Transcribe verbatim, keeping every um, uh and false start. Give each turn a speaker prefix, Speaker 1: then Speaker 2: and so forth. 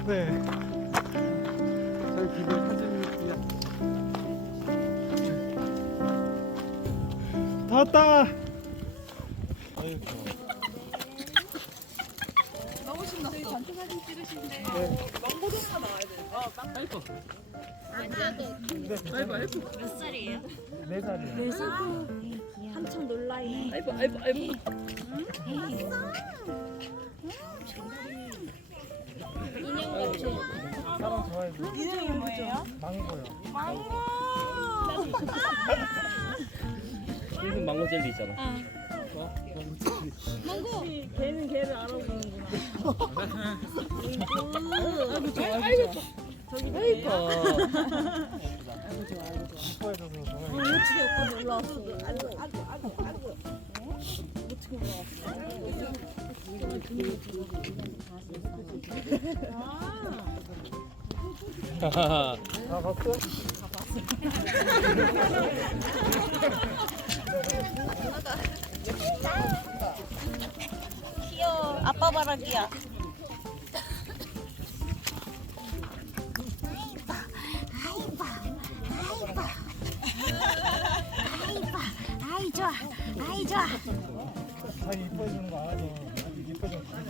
Speaker 1: 네. 저희 기분 사진이야. 다 왔다. 아이고.
Speaker 2: 너무 신났어. 저희 단체 사진 찍으시는데
Speaker 1: 네.
Speaker 2: 망고동화 나와야 돼. 어, 딱 아이고.
Speaker 1: 네.
Speaker 2: 아이고, 아이고.
Speaker 3: 몇 살이에요?
Speaker 1: 네 살이요.
Speaker 3: 네 살. 한참 놀라이.
Speaker 2: 아이고, 아이고, 아이고.
Speaker 3: 인형 같이.
Speaker 1: 사람 좋아해서.
Speaker 2: 이름이 뭐예요?
Speaker 1: 망고요.
Speaker 2: 망고.
Speaker 4: 일본 망고 젤리 있잖아.
Speaker 3: 망고.
Speaker 2: 걔는 걔를 알아보는구나.
Speaker 3: 아이고 좋아.
Speaker 2: 아이고, 좋아. 저기
Speaker 4: 그러니까.
Speaker 1: 이뻐해줘서 정말.
Speaker 3: 어떻게 오빠 놀라웠어?
Speaker 2: 아이고, 아이고, 아이고, 아이고. 어떻게 올라왔어? 아.
Speaker 1: 다 봤어?
Speaker 3: 귀여워. 아빠 바라기야.
Speaker 5: 아이 좋아, 아이 좋아.
Speaker 1: 자기 이뻐해주는 거 알아서 아직 이뻐해주는 거